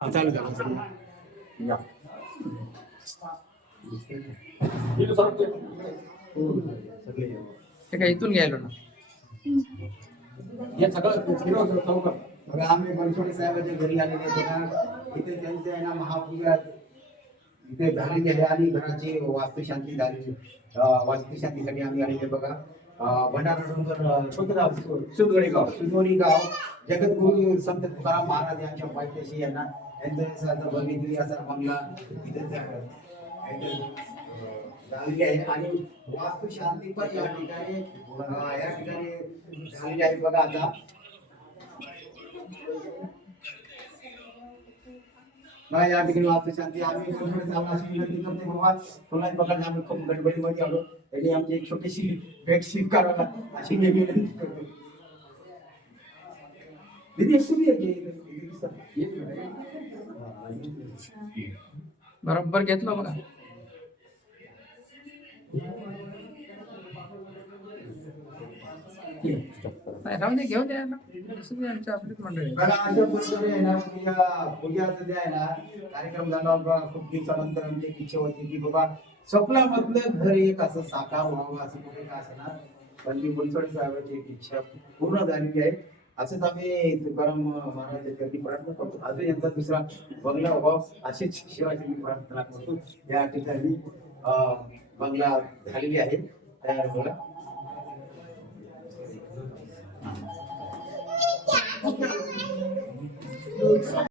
हा, चालू या. ते काय इथून घ्यायलो ना हे सगळं फिरव चौकात. बघा आम्ही बनसोडे साहेबांच्या घरी आलेले होते ना इथे त्यांचे आहे ना महापूजा इथे झालेली आहे आणि घराची वास्तुशांती झालेली अं, वास्तुशांतीसाठी आम्ही आलेले बघा भंडारा डोंगर अं, सुंदोरी गाव सुंदोरी गाव जगद्गुरु संत तुकाराम महाराज यांच्या पायथ्याशी यांना यांचं असं बघितली असा बंगला झालेली आहे. आणि वास्तुशांती पण या ठिकाणी या ठिकाणी झालेली आहे बघा आता. मला या ठिकाणी वाचतो शांती आम्ही जाऊन अशी विनंती करते बाबा तुला बघायला आम्ही खूप गडबडीमध्ये आलो. त्यांनी आमची एक छोटीशी भेट स्वीकारायला अशी मी विनंती करतो दीदी तुम्ही बरोबर घेतलं बघा. नाही राहून घेऊन द्या ना आपलीच मंडळी. अशा आहे ना जे आहे ना कार्यक्रम झाला बघा खूप दिवसानंतर आमची एक इच्छा होती की बाबा स्वप्नामधलं घर एक असं साकार व्हावं असं कुठे का असणार? पण ती मुलसोडे साहेबांची एक इच्छा पूर्ण झालेली आहे. असंच आम्ही तुकाराम महाराज प्रार्थना करतो. अजून यांचा दुसरा बंगला व्हावा अशीच शिवाजी मी प्रार्थना करतो. या ठिकाणी बंगला झालेली आहे. तयार बघा Now, let's do.